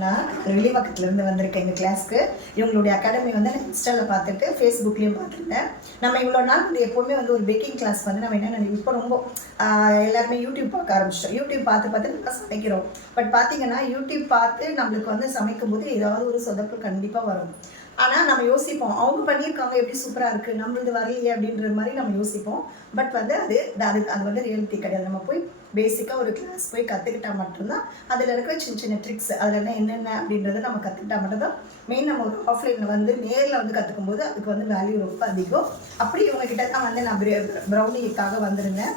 நான் வெளிவாக்கத்துலேருந்து வந்திருக்கேன் எங்கள் கிளாஸ்க்கு. இவங்களுடைய அகாடமி வந்து நான் இன்ஸ்டாவில் பார்த்துட்டு ஃபேஸ்புக்லேயும் பார்த்துருந்தேன். நம்ம இவ்வளோ நாள் வந்து எப்போவுமே வந்து ஒரு பேக்கிங் கிளாஸ் வந்து நம்ம என்ன இப்போ ரொம்ப எல்லாருமே யூடியூப் பார்க்க ஆரம்பிச்சிட்டோம். யூடியூப் பார்த்து நல்லா சமைக்கிறோம். பட் பார்த்தீங்கன்னா யூடியூப் பார்த்து நம்மளுக்கு வந்து சமைக்கும்போது ஏதாவது ஒரு சொதப்பு கண்டிப்பாக வரும். ஆனால் நம்ம யோசிப்போம், அவங்க பண்ணியிருக்காங்க எப்படி சூப்பராக இருக்குது, நம்மளது வரலையே அப்படின்ற மாதிரி நம்ம யோசிப்போம். பட் வந்து அது வந்து ரியாலிட்டி கிடையாது. நம்ம போய் பேசிக்காக ஒரு கிளாஸ் போய் கற்றுக்கிட்டா மட்டும்தான் அதில் இருக்கிற சின்ன சின்ன ட்ரிக்ஸ் அதில் என்னென்ன அப்படின்றத நம்ம கற்றுக்கிட்டா மட்டும்தான் மெயின் நம்ம ஒரு ஆஃப்லைனில் வந்து நேரில் வந்து கற்றுக்கும் போது அதுக்கு வந்து வேல்யூ ரொம்ப அதிகம். அப்படி இவங்ககிட்ட தான் வந்து நான் ப்ரௌனிக்காக வந்திருந்தேன்.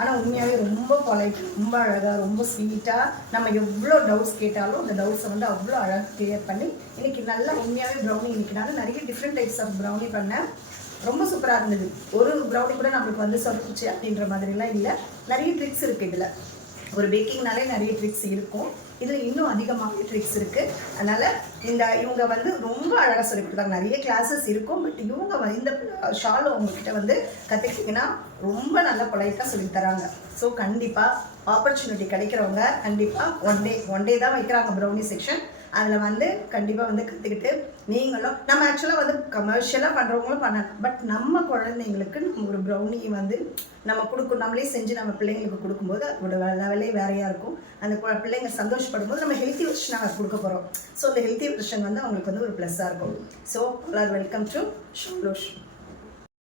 ஆனால் உண்மையாகவே ரொம்ப பொலைட், ரொம்ப அழகாக, ரொம்ப ஸ்வீட்டாக நம்ம எவ்வளோ டவுட்ஸ் கேட்டாலும் அந்த டவுட்ஸை வந்து அவ்வளோ அழகாக கிளியர் பண்ணி இன்றைக்கி நல்லா உண்மையாகவே ப்ரௌனி இன்றைக்கி நான் நிறைய டிஃப்ரெண்ட் டைப்ஸ் ஆஃப் ப்ரௌனி பண்ணேன். ரொம்ப சூப்பராக இருந்தது. ஒரு ப்ரௌனி கூட நம்மளுக்கு வந்து சொதப்புச்சு அப்படின்ற மாதிரிலாம் இல்லை. நிறைய ட்ரிக்ஸ் இருக்குது இதில். ஒரு பேக்கிங்னாலே நிறைய ட்ரிக்ஸ் இருக்கும். இதில் இன்னும் அதிகமாக ட்ரிக்ஸ் இருக்குது. அதனால் இவங்க வந்து ரொம்ப அழகாக சொல்லி கொடுத்தாங்க. நிறைய கிளாஸஸ் இருக்கும். பட் இவங்க இந்த ஷாலோ உங்ககிட்ட வந்து கற்றுக்கிட்டிங்கன்னா ரொம்ப நல்லா பொலைட்டாக சொல்லித்தராங்க. ஸோ கண்டிப்பாக ஆப்பர்ச்சுனிட்டி கிடைக்கிறவங்க கண்டிப்பாக ஒன் டே தான் வைக்கிறாங்க ப்ரௌனி செக்ஷன். அதில் வந்து கண்டிப்பாக வந்து கற்றுக்கிட்டு நீங்களும் நம்ம ஆக்சுவலாக வந்து கமர்ஷியலாக பண்ணுறவங்களும் பண்ணலாம். பட் நம்ம குழந்தைங்களுக்கு நம்ம ஒரு ப்ரௌனி வந்து நம்ம நம்மளே செஞ்சு நம்ம பிள்ளைங்களுக்கு கொடுக்கும்போது அதோட லெவலே வேறையாக இருக்கும். அந்த பிள்ளைங்க சந்தோஷப்படும் போது நம்ம ஹெல்த்தி வெர்ஷன் நாங்கள் கொடுக்க போகிறோம். ஸோ அந்த ஹெல்த்தி வெர்ஷன் வந்து அவங்களுக்கு வந்து ஒரு ப்ளஸ்ஸாக இருக்கும். So all are welcome to ஷாலோஷ்.